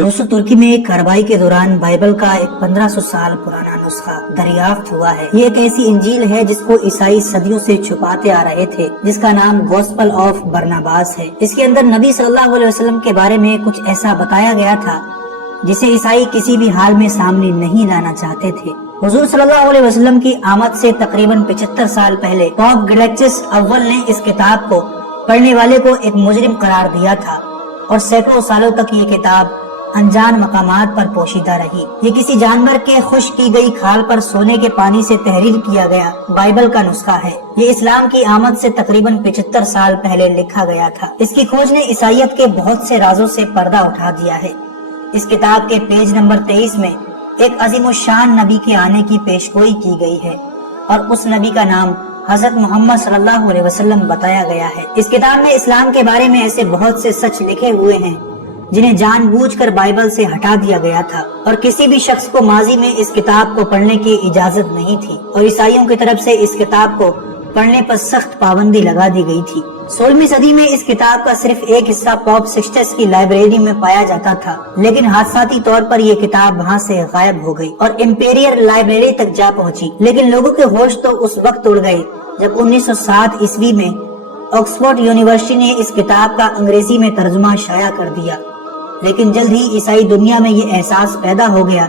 दोस्तों, तुर्की में एक कार्रवाई के दौरान बाइबल का एक 1500 साल पुराना नुस्खा दरियाफ्त हुआ है। ये एक ऐसी इंजील है जिसको ईसाई सदियों से छुपाते आ रहे थे, जिसका नाम गॉस्पेल ऑफ बरनबास है। इसके अंदर नबी सल्लल्लाहु अलैहि वसल्लम के बारे में कुछ ऐसा बताया गया था जिसे ईसाई किसी भी हाल में सामने नहीं लाना चाहते थे। हुजूर सल्लल्लाहु अलैहि वसल्लम की आमद से तकरीबन 75 साल पहले पोप ग्लेक्सिस अव्वल ने इस किताब को पढ़ने वाले को एक मुजरिम करार दिया था और सैकड़ों सालों तक ये किताब अनजान मकामात पर पोशीदा रही। ये किसी जानवर के खुश की गई खाल पर सोने के पानी से तहरीर किया गया बाइबल का नुस्खा है। ये इस्लाम की आमद से तकरीबन 75 साल पहले लिखा गया था। इसकी खोज ने ईसाइयत के बहुत से राजों से पर्दा उठा दिया है। इस किताब के पेज नंबर 23 में एक अजीमुशान नबी के आने की पेशगोई की गई है और उस नबी का नाम हजरत मोहम्मद सल्लल्लाहु अलैहि वसल्लम बताया गया है। इस किताब में इस्लाम के बारे में ऐसे बहुत से सच लिखे हुए हैं जिन्हें जानबूझकर बाइबल से हटा दिया गया था और किसी भी शख्स को माजी में इस किताब को पढ़ने की इजाजत नहीं थी और ईसाइयों की तरफ से इस किताब को पढ़ने पर सख्त पाबंदी लगा दी गई थी। 16वीं सदी में इस किताब का सिर्फ एक हिस्सा पोप सिक्सटस की लाइब्रेरी में पाया जाता था, लेकिन हादसाती तौर पर यह किताब वहां से गायब हो गई और इंपीरियल लाइब्रेरी तक जा पहुंची। लेकिन लोगों के होश तो उस वक्त उड़ गए जब 1907 ईस्वी में ऑक्सफोर्ड यूनिवर्सिटी ने इस किताब का अंग्रेजी में तर्जुमा शाया कर दिया। लेकिन जल्द ही ईसाई दुनिया में ये एहसास पैदा हो गया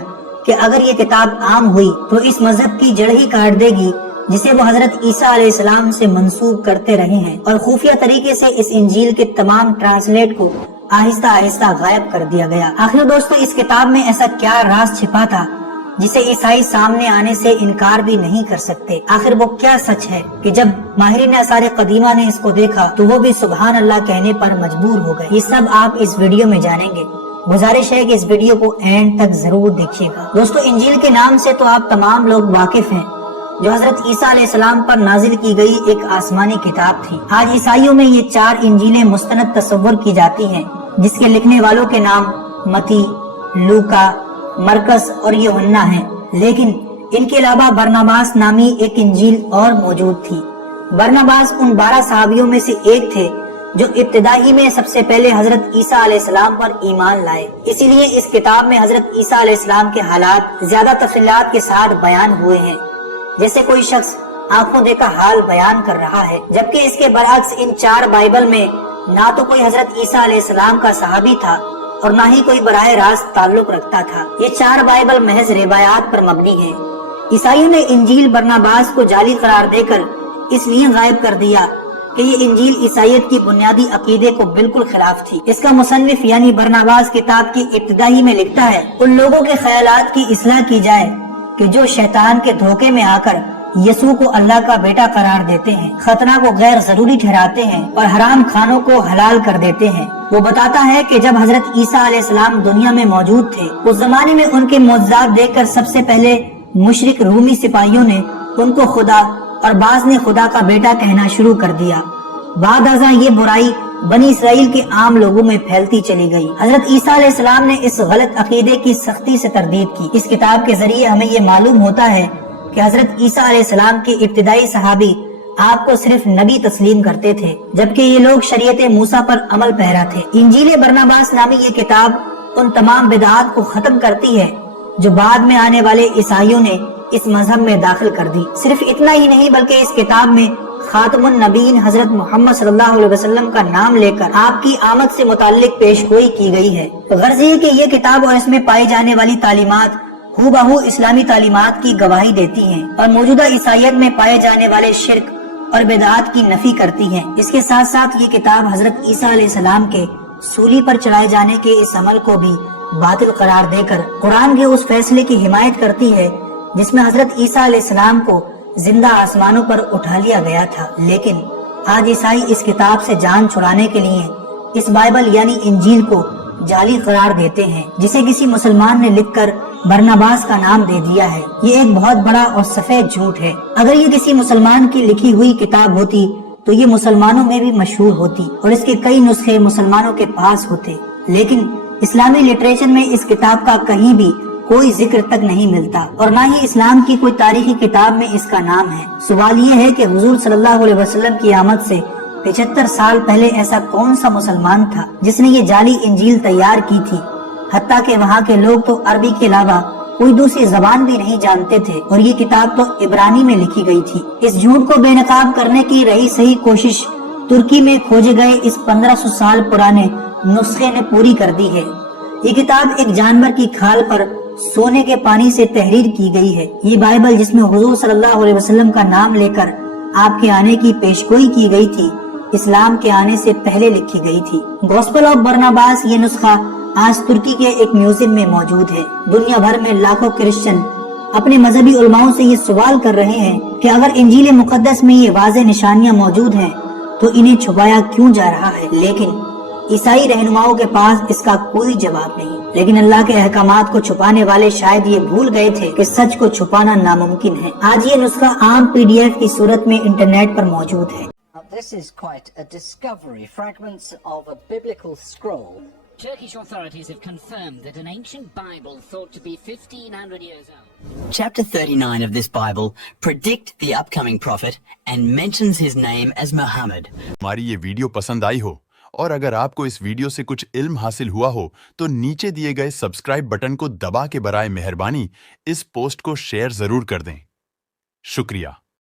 कि अगर ये किताब आम हुई तो इस मजहब की जड़ ही काट देगी जिसे वो हजरत ईसा अलैहिस्सलाम से मंसूब करते रहे हैं, और खुफिया तरीके से इस इंजील के तमाम ट्रांसलेट को आहिस्ता आहिस्ता गायब कर दिया गया। आखिर दोस्तों, इस किताब में ऐसा क्या राज छिपा था जिसे ईसाई सामने आने से इनकार भी नहीं कर सकते? आखिर वो क्या सच है कि जब माहिरीन आसार कदीमा ने इसको देखा तो वो भी सुभान अल्लाह कहने पर मजबूर हो गए? ये सब आप इस वीडियो में जानेंगे। गुजारिश है कि इस वीडियो को एंड तक जरूर देखिएगा। दोस्तों, इंजील के नाम से तो आप तमाम लोग वाकिफ हैं, जो हजरत ईसा अलैहिस्सलाम पर नाजिल की गई एक आसमानी किताब थी। आज ईसाइयों में ये 4 इंजीलें मुस्तनद तस्वुर की जाती हैं, जिसके लिखने वालों के नाम मती, लूका, मरकस और यूहन्ना है। लेकिन इनके अलावा बरनबास नामी एक इंजील और मौजूद थी। बरनबास उन 12 सहाबियों में से एक थे जो इब्तिदाई में सबसे पहले हजरत ईसा अलैहिस्सलाम पर ईमान लाए। इसीलिए इस किताब में हजरत ईसा अलैहिस्सलाम के हालात ज्यादा तफसीलात के साथ बयान हुए हैं, जैसे कोई शख्स आंखों देखा हाल बयान कर रहा है। जबकि इसके बरअक्स इन 4 बाइबल में ना तो कोई हजरत ईसा अलैहिस्सलाम का सहाबी था और ना ही कोई बराह रास्त ताल्लुक रखता था। ये 4 बाइबल महज रिवायात पर मबनी है। ईसाइयों ने इंजील बरनबास को जाली करार देकर इसलिए गायब कर दिया कि ये इंजील ईसाइयत की बुनियादी अकीदे को बिल्कुल खिलाफ थी। इसका मुसन्निफ यानी बरनबास किताब की इब्तिदाई में लिखता है, उन लोगों के ख्यालात की इस्लाह की जाए कि जो शैतान के धोखे में आकर यसू को अल्लाह का बेटा करार देते हैं, खतना को गैर जरूरी ठहराते हैं और हराम खानों को हलाल कर देते हैं। वो बताता है कि जब हजरत ईसा अलैहिस्सलाम दुनिया में मौजूद थे, उस जमाने में उनके मुअज्जिज़ात देखकर सबसे पहले मुशरिक रूमी सिपाहियों ने उनको खुदा और बाज ने खुदा का बेटा कहना शुरू कर दिया। बाद अज़ां ये बुराई बनी इसराइल के आम लोगों में फैलती चली गई। हजरत ईसा अलैहिस्सलाम ने इस गलत अकीदे की सख्ती से तरदीद की। इस किताब के जरिए हमें ये मालूम होता है कि हजरत ईसा अलैहिस्सलाम के इब्तिदाई सहाबी आपको सिर्फ नबी तस्लीम करते थे, जबकि ये लोग शरीयत मूसा पर अमल पैरा थे। इंजील बरनबास नामी ये किताब उन तमाम बिदआत को खत्म करती है जो बाद में आने वाले ईसाइयों ने इस मजहब में दाखिल कर दी। सिर्फ इतना ही नहीं बल्कि इस किताब में खातमुन नबीन हजरत मोहम्मद सल्लल्लाहु अलैहि वसल्लम का नाम लेकर आपकी आमद से मुताल्लिक पेशगोई की गई है। गर्ज ये कि ये किताब और इसमें पाई जाने वाली तालीमात हूबहू इस्लामी तालीमात की गवाही देती हैं और मौजूदा ईसाइयत में पाए जाने वाले शिर्क और बिदआत की नफी करती हैं। इसके साथ साथ ये किताब हजरत ईसा अलैहिस्सलाम के सूली पर चढ़ाए जाने के इस अमल को भी बातिल करार देकर कुरान के उस फैसले की हिमायत करती है जिसमें हजरत ईसा अलैहिस्सलाम को जिंदा आसमानों पर उठा लिया गया था। लेकिन आज ईसाई इस किताब से जान छुड़ाने के लिए इस बाइबल यानी इंजील को जाली करार देते हैं, जिसे किसी मुसलमान ने लिखकर बरनबास का नाम दे दिया है। ये एक बहुत बड़ा और सफेद झूठ है। अगर ये किसी मुसलमान की लिखी हुई किताब होती तो ये मुसलमानों में भी मशहूर होती और इसके कई नुस्खे मुसलमानों के पास होते, लेकिन इस्लामी लिटरेचर में इस किताब का कहीं भी कोई जिक्र तक नहीं मिलता और ना ही इस्लाम की कोई तारीखी किताब में इसका नाम है। सवाल ये है कि हुजूर सल्लल्लाहु अलैहि वसल्लम की आमद से 75 साल पहले ऐसा कौन सा मुसलमान था जिसने ये जाली इंजील तैयार की थी? حتیٰ کہ وہاں کے لوگ تو عربی کے علاوہ کوئی دوسری زبان بھی نہیں جانتے تھے، اور یہ کتاب تو عبرانی میں لکھی گئی تھی۔ اس جھوٹ کو بے نقاب کرنے کی رہی صحیح کوشش ترکی میں کھوجے گئے اس 1500 سال پرانے نسخے نے پوری کر دی ہے۔ یہ کتاب ایک جانور کی کھال پر سونے کے پانی سے تحریر کی گئی ہے۔ یہ بائبل جس میں حضور صلی اللہ علیہ وسلم کا نام لے کر آپ کے آنے کی پیشگوئی کی گئی تھی، اسلام کے آنے سے پہلے لکھی گئی تھی۔ گوسپل آف برناباس یہ نسخہ آج ترکی کے ایک میوزیم میں موجود ہے۔ دنیا بھر میں لاکھوں کرسچن اپنے مذہبی علماؤں سے یہ سوال کر رہے ہیں کہ اگر انجیل مقدس میں یہ واضح نشانیاں موجود ہیں تو انہیں چھپایا کیوں جا رہا ہے؟ لیکن عیسائی رہنماؤں کے پاس اس کا کوئی جواب نہیں۔ لیکن اللہ کے احکامات کو چھپانے والے شاید یہ بھول گئے تھے کہ سچ کو چھپانا ناممکن ہے۔ آج یہ نسخہ عام PDF کی صورت میں انٹرنیٹ پر موجود ہے۔ This is quite a discovery. Fragments of a biblical scroll. Turkish authorities have confirmed that an ancient Bible thought to be 1500 years old. Chapter 39 of this Bible predict the upcoming prophet and mentions his name as Muhammad. ہماری یہ video پسند آئی ہو اور اگر آپ کو اس video سے کچھ علم حاصل ہوا ہو تو نیچے دیے گئے سبسکرائب بٹن کو دبا کے برائے مہربانی اس پوسٹ کو شیئر ضرور کر دیں۔ شکریہ۔